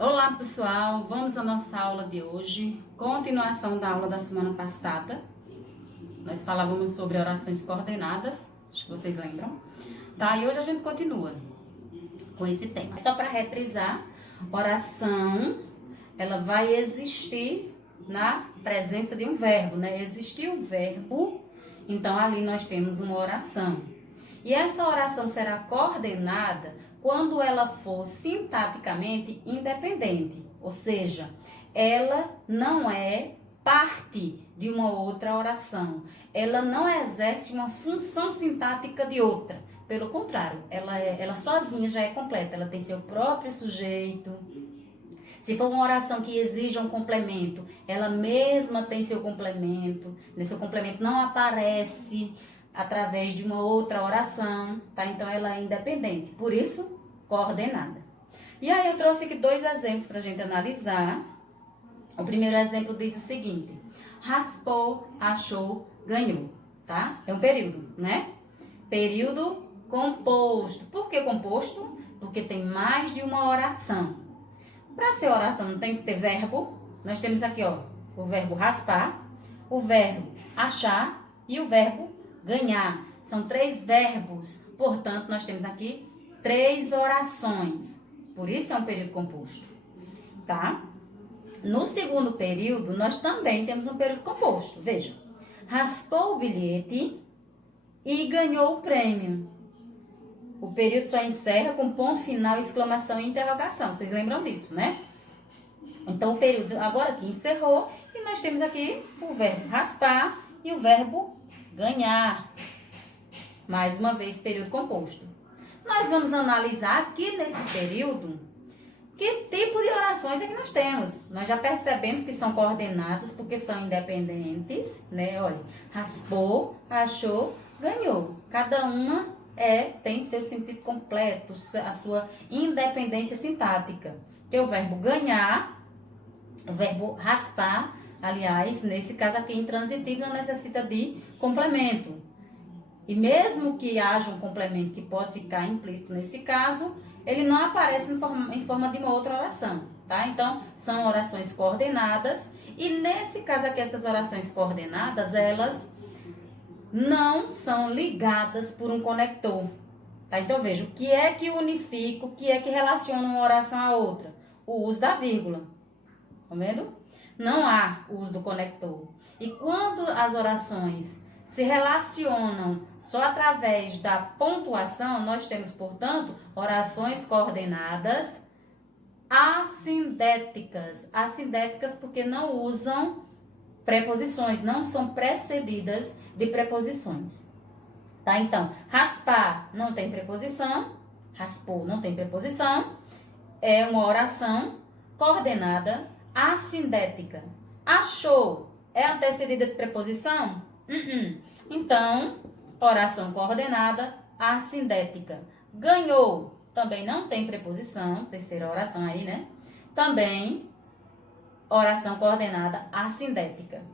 Olá pessoal, vamos à nossa aula de hoje, continuação da aula da semana passada. Nós falávamos sobre orações coordenadas, acho que vocês lembram, tá? E hoje a gente continua com esse tema. Só para reprisar, oração, ela vai existir na presença de um verbo, né? Existir um verbo, então ali nós temos uma oração. E essa oração será coordenada quando ela for sintaticamente independente, ou seja, ela não é parte de uma outra oração, ela não exerce uma função sintática de outra. Pelo contrário, ela sozinha já é completa, ela tem seu próprio sujeito. Se for uma oração que exija um complemento, ela mesma tem seu complemento. Nesse complemento não aparece através de uma outra oração, tá? Então ela é independente, por isso coordenada. E aí eu trouxe aqui dois exemplos para a gente analisar. O primeiro exemplo diz o seguinte: raspou, achou, ganhou, tá? É um período, né? Período composto. Por que composto? Porque tem mais de uma oração. Para ser oração não tem que ter verbo. Nós temos aqui, ó, o verbo raspar, o verbo achar e o verbo ganhar. São 3 verbos, portanto, nós temos aqui 3 orações. Por isso é um período composto, tá? No segundo período, nós também temos um período composto. Veja, raspou o bilhete e ganhou o prêmio. O período só encerra com ponto final, exclamação e interrogação. Vocês lembram disso, né? Então, o período agora aqui encerrou e nós temos aqui o verbo raspar e o verbo ganhar. Mais uma vez, período composto. Nós vamos analisar aqui nesse período que tipo de orações é que nós temos. Nós já percebemos que são coordenadas porque são independentes, né? Olha, raspou, achou, ganhou. Cada uma tem seu sentido completo, a sua independência sintática. Que é o verbo ganhar, o verbo raspar, aliás, nesse caso aqui intransitivo não necessita de complemento. E mesmo que haja um complemento que pode ficar implícito nesse caso, ele não aparece em forma de uma outra oração, tá? Então, são orações coordenadas e nesse caso aqui, essas orações coordenadas, elas não são ligadas por um conector, tá? Então, veja, o que é que unifica, o que é que relaciona uma oração à outra? O uso da vírgula, tá vendo? Não há o uso do conector. E quando as orações se relacionam só através da pontuação, nós temos, portanto, orações coordenadas assindéticas. Assindéticas porque não usam preposições, não são precedidas de preposições. Tá? Então, raspar não tem preposição, raspou não tem preposição, é uma oração coordenada assindética. Achou é antecedida de preposição? Então, oração coordenada assindética. Ganhou também não tem preposição, terceira oração aí, né? Também oração coordenada assindética.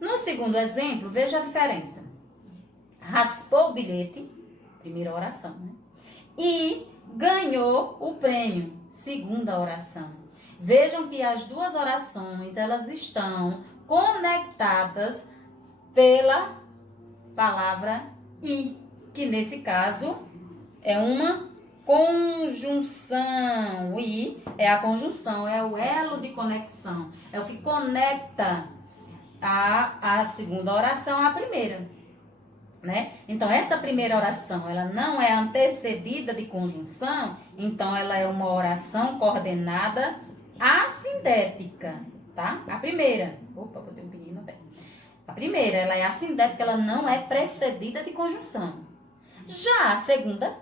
No segundo exemplo, veja a diferença. Raspou o bilhete, primeira oração, né? E ganhou o prêmio, segunda oração. Vejam que as duas orações, elas estão conectadas pela palavra e, que nesse caso é uma conjunção. O i é a conjunção, é o elo de conexão, é o que conecta a segunda oração à primeira, né? Então, essa primeira oração, ela não é antecedida de conjunção, então ela é uma oração coordenada assindética, tá? A primeira, botei um pinguinho no pé. A primeira, ela é assindética, ela não é precedida de conjunção. Já a segunda,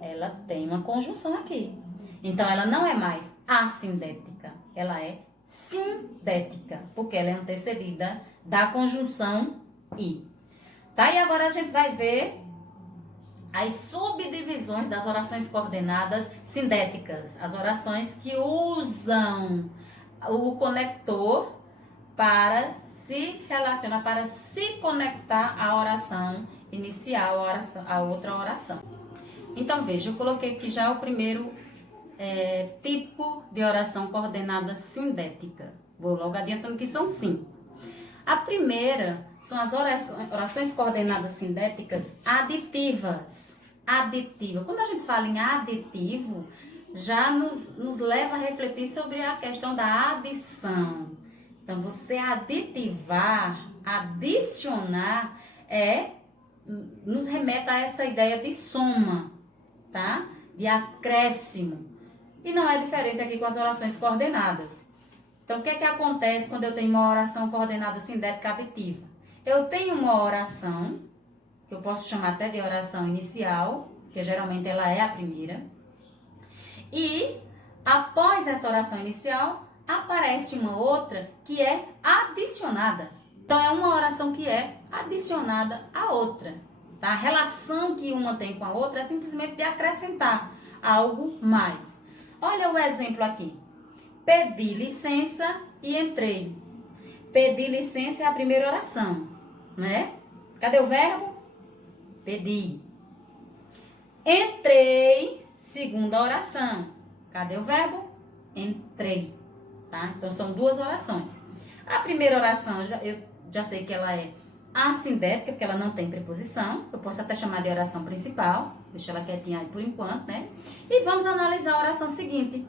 ela tem uma conjunção aqui. Então, ela não é mais assindética, ela é sindética, porque ela é antecedida da conjunção i. Tá? E agora a gente vai ver as subdivisões das orações coordenadas sindéticas. As orações que usam o conector para se relacionar, para se conectar à oração inicial, à outra oração. Então, veja, eu coloquei aqui já o primeiro tipo de oração coordenada sindética. Vou logo adiantando que são 5. A primeira são as orações coordenadas sindéticas aditivas. Aditiva. Quando a gente fala em aditivo, já nos leva a refletir sobre a questão da adição. Então, você aditivar, adicionar, nos remete a essa ideia de soma, tá? De acréscimo. E não é diferente aqui com as orações coordenadas. Então, o que é que acontece quando eu tenho uma oração coordenada sindética aditiva? Eu tenho uma oração, que eu posso chamar até de oração inicial, que geralmente ela é a primeira. E, após essa oração inicial, aparece uma outra que é adicionada. Então, é uma oração que é adicionada à outra. Tá? A relação que uma tem com a outra é simplesmente de acrescentar algo mais. Olha o exemplo aqui. Pedi licença e entrei. Pedi licença é a primeira oração, né? Cadê o verbo? Pedi. Entrei, segunda oração. Cadê o verbo? Entrei. Tá? Então, são 2 orações. A primeira oração, eu já sei que ela é assindética, porque ela não tem preposição. Eu posso até chamar de oração principal. Deixa ela quietinha aí por enquanto, né? E vamos analisar a oração seguinte.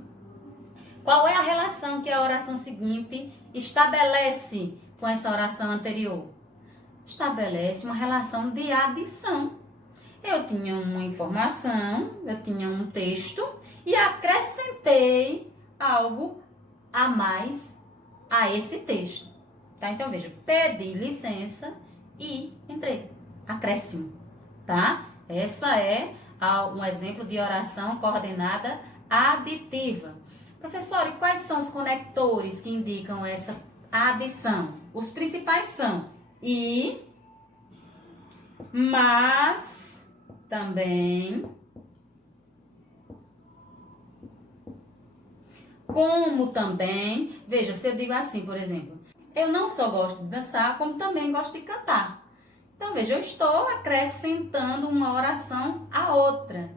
Qual é a relação que a oração seguinte estabelece com essa oração anterior? Estabelece uma relação de adição. Eu tinha uma informação, eu tinha um texto e acrescentei algo a mais a esse texto. Tá? Então, veja, pedi licença e entrei. Acréscimo, tá? Essa é um exemplo de oração coordenada aditiva. Professor, e quais são os conectores que indicam essa adição? Os principais são e, mas, também, como também. Veja, se eu digo assim, por exemplo, eu não só gosto de dançar, como também gosto de cantar. Então, veja, eu estou acrescentando uma oração à outra.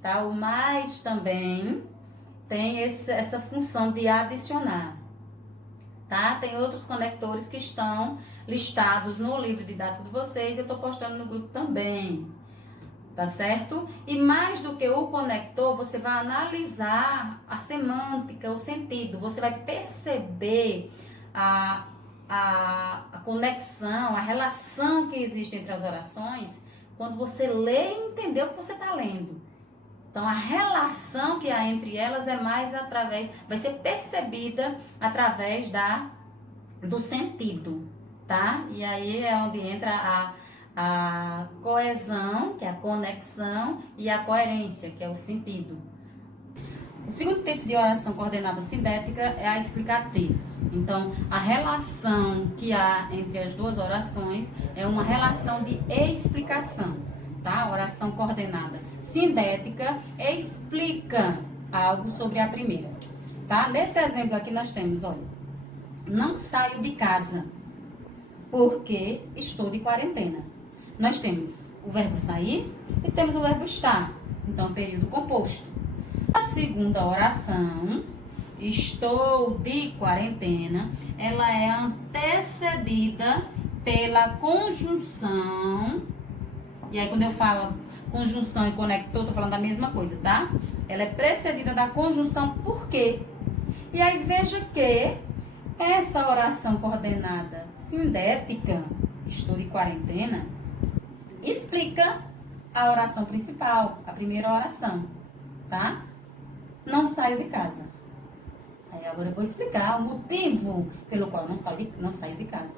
Tá? O mais também tem essa função de adicionar. Tá? Tem outros conectores que estão listados no livro didático de vocês. Eu estou postando no grupo também. Tá certo? E mais do que o conector, você vai analisar a semântica, o sentido. Você vai perceber a conexão, a relação que existe entre as orações quando você lê e entender o que você está lendo. Então, a relação que há entre elas é mais vai ser percebida através do sentido, tá? E aí é onde entra a coesão, que é a conexão, e a coerência, que é o sentido. O segundo tipo de oração coordenada sindética é a explicativa. Então, a relação que há entre as 2 orações é uma relação de explicação, tá? A oração coordenada sindética explica algo sobre a primeira, tá? Nesse exemplo aqui nós temos, olha, não saio de casa porque estou de quarentena. Nós temos o verbo sair e temos o verbo estar, então período composto. A segunda oração, estou de quarentena, ela é antecedida pela conjunção. E aí, quando eu falo conjunção e conector, estou falando da mesma coisa, tá? Ela é precedida da conjunção por quê? E aí, veja que essa oração coordenada sindética, estou de quarentena, explica a oração principal, a primeira oração, tá? Não saio de casa. Aí agora eu vou explicar o motivo pelo qual não saio de casa.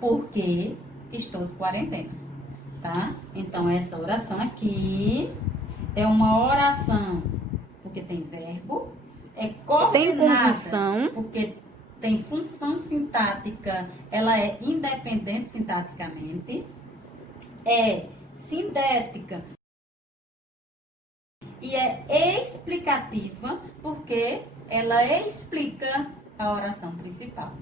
Porque estou de quarentena, tá? Então, essa oração aqui é uma oração porque tem verbo, é coordenada, tem conjunção, porque tem função sintática, ela é independente sintaticamente, é sindética e é explicativa porque ela explica a oração principal.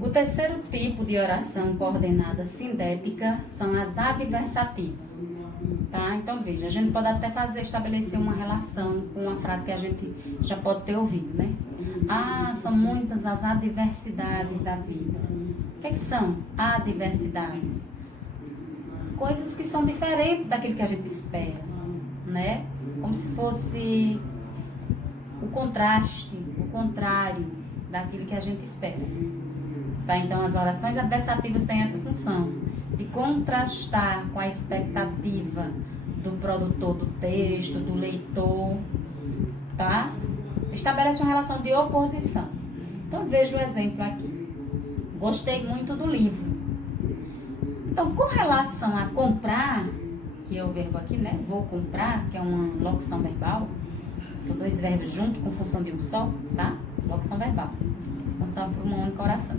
O terceiro tipo de oração coordenada sindética são as adversativas. Tá? Então, veja, a gente pode até estabelecer uma relação com uma frase que a gente já pode ter ouvido, né? Ah, são muitas as adversidades da vida. O que são adversidades? Coisas que são diferentes daquilo que a gente espera, né? Como se fosse o contraste, o contrário daquilo que a gente espera. Tá? Então, as orações adversativas têm essa função de contrastar com a expectativa do produtor do texto, do leitor, tá? Estabelece uma relação de oposição. Então, veja o exemplo aqui. Gostei muito do livro. Então, com relação a comprar, que é o verbo aqui, né? Vou comprar, que é uma locução verbal. São dois verbos juntos com função de um só, tá? Locução verbal. Responsável por uma única oração.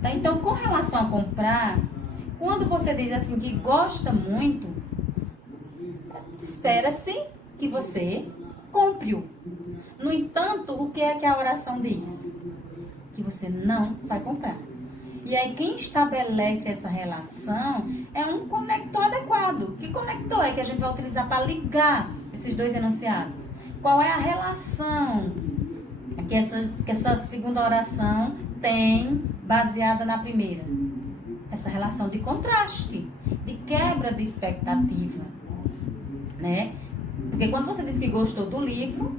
Tá? Então, com relação a comprar, quando você diz assim que gosta muito, espera-se que você compre-o. No entanto, o que é que a oração diz? Que você não vai comprar. E aí, quem estabelece essa relação é um conector adequado. Que conector é que a gente vai utilizar para ligar esses dois enunciados? Qual é a relação que essa segunda oração tem baseada na primeira? Essa relação de contraste, de quebra de expectativa, né? Porque quando você diz que gostou do livro,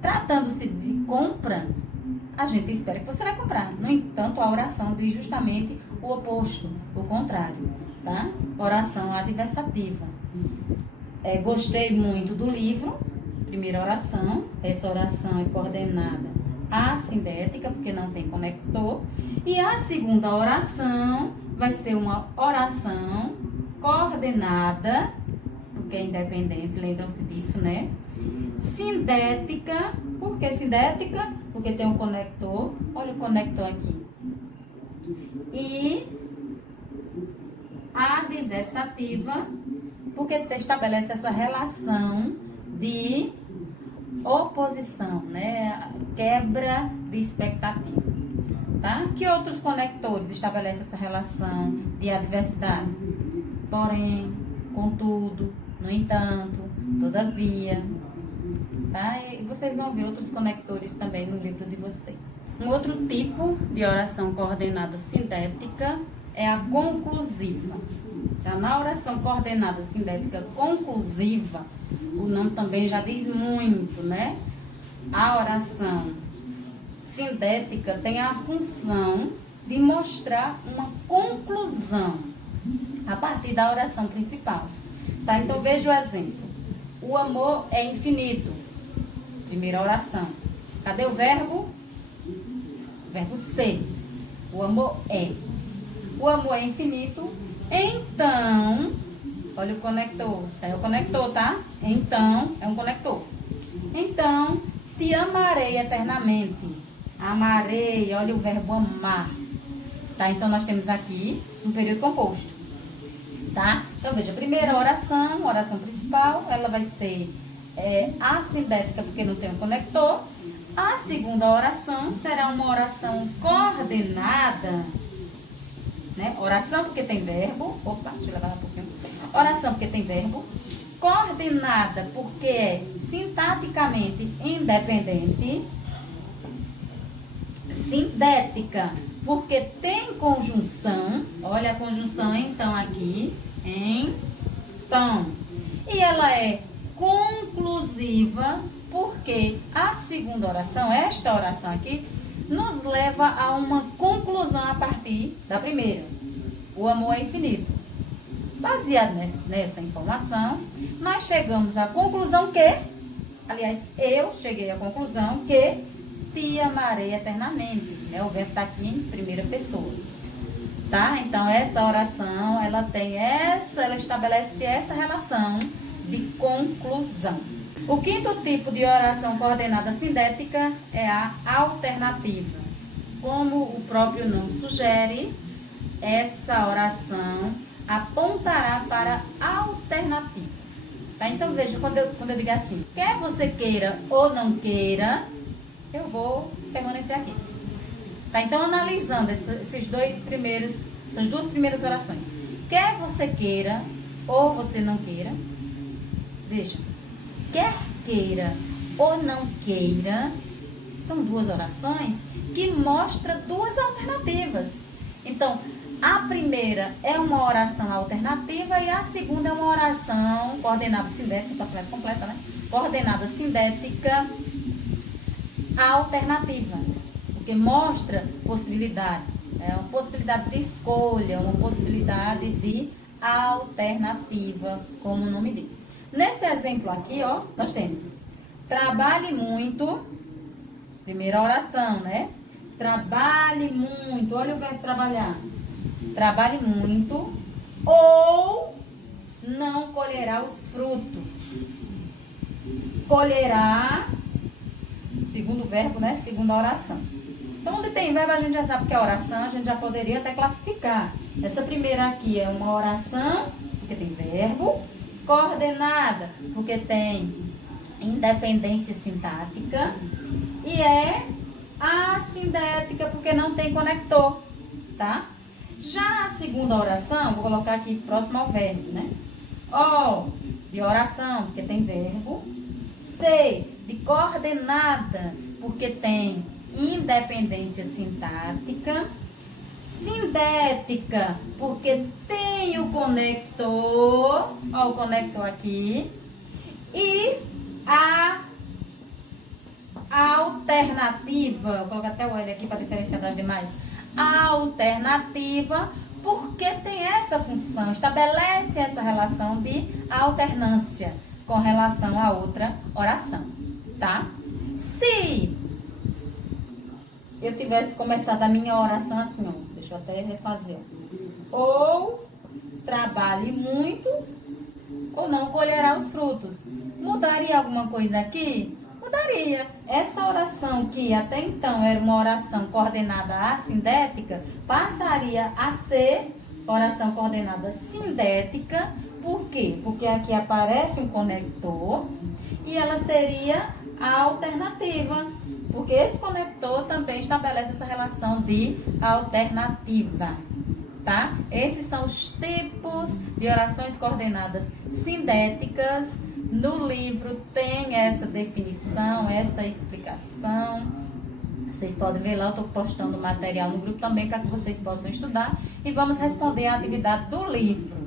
tratando-se de compra, a gente espera que você vai comprar. No entanto, a oração diz justamente o oposto, o contrário, tá? Oração adversativa. Gostei muito do livro, primeira oração. Essa oração é coordenada assindética, porque não tem conector. E a segunda oração vai ser uma oração coordenada, porque é independente, lembram-se disso, né? Sindética. Por que sindética? Porque tem um conector. Olha o conector aqui. E adversativa, porque estabelece essa relação de oposição, né? Quebra de expectativa, tá? Que outros conectores estabelecem essa relação de adversidade? Porém, contudo, no entanto, todavia, tá? E vocês vão ver outros conectores também no livro de vocês. Um outro tipo de oração coordenada sindética é a conclusiva. Tá? Na oração coordenada sindética conclusiva, o nome também já diz muito, né? A oração sindética tem a função de mostrar uma conclusão a partir da oração principal. Tá? Então, veja o exemplo. O amor é infinito. Primeira oração. Cadê o verbo? O verbo ser. O amor é. O amor é infinito. Então, olha o conector. Isso aí é o conector, tá? Então, é um conector. Então, te amarei eternamente. Amarei, olha o verbo amar. Tá? Então, nós temos aqui um período composto. Tá? Então, veja, a primeira oração, a oração principal, ela vai ser assindética, porque não tem um conector. A segunda oração será uma oração coordenada, né? Oração porque tem verbo. Opa, deixa eu levar lá um pouquinho. Oração porque tem verbo. Coordenada porque é sintaticamente independente. Sindética porque tem conjunção. Olha a conjunção então aqui. Então. E ela é conclusiva porque a segunda oração, esta oração aqui, nos leva a uma conclusão a partir da primeira. O amor é infinito. Baseado nessa informação, nós chegamos à conclusão que, aliás, eu cheguei à conclusão que te amarei eternamente. Né? O verbo está aqui em primeira pessoa. Tá? Então, essa oração, ela estabelece essa relação de conclusão. O quinto tipo de oração coordenada sindética é a alternativa. Como o próprio nome sugere, essa oração apontará para a alternativa. Tá? Então, veja, quando eu digo assim, quer você queira ou não queira, eu vou permanecer aqui. Tá? Então, analisando essas duas primeiras orações. Quer você queira, ou você não queira. Veja, quer queira ou não queira, são duas orações que mostram duas alternativas. Então, a primeira é uma oração alternativa e a segunda é uma oração coordenada sindética, para ser mais completa, né? Coordenada sindética alternativa, porque mostra possibilidade, é uma possibilidade de escolha, uma possibilidade de alternativa, como o nome diz. Nesse exemplo aqui, ó, nós temos trabalhe muito, primeira oração, né? Trabalhe muito, olha o verbo trabalhar. Trabalhe muito ou não colherá os frutos. Colherá, segundo verbo, né? Segunda oração. Então, onde tem verbo, a gente já sabe que é oração, a gente já poderia até classificar. Essa primeira aqui é uma oração, porque tem verbo. Coordenada, porque tem independência sintática. E é assindética, porque não tem conector, tá? Já a segunda oração, vou colocar aqui próximo ao verbo, né? O, de oração, porque tem verbo. C, de coordenada, porque tem independência sintática. Sindética, porque tem o conector, ó, o conector aqui. E a alternativa, vou colocar até o L aqui para diferenciar das demais. A alternativa, porque tem essa função, estabelece essa relação de alternância com relação a outra oração, tá? Se eu tivesse começado a minha oração assim, ó, deixa eu até refazer, ó. Ou trabalhe muito, ou não colherá os frutos. Mudaria alguma coisa aqui? Mudaria. Essa oração que até então era uma oração coordenada assindética, passaria a ser oração coordenada sindética. Por quê? Porque aqui aparece um conector e ela seria a alternativa, porque esse conector também estabelece essa relação de alternativa, tá? Esses são os tipos de orações coordenadas sindéticas. No livro tem essa definição, essa explicação. Vocês podem ver lá, eu estou postando material no grupo também para que vocês possam estudar. E vamos responder a atividade do livro.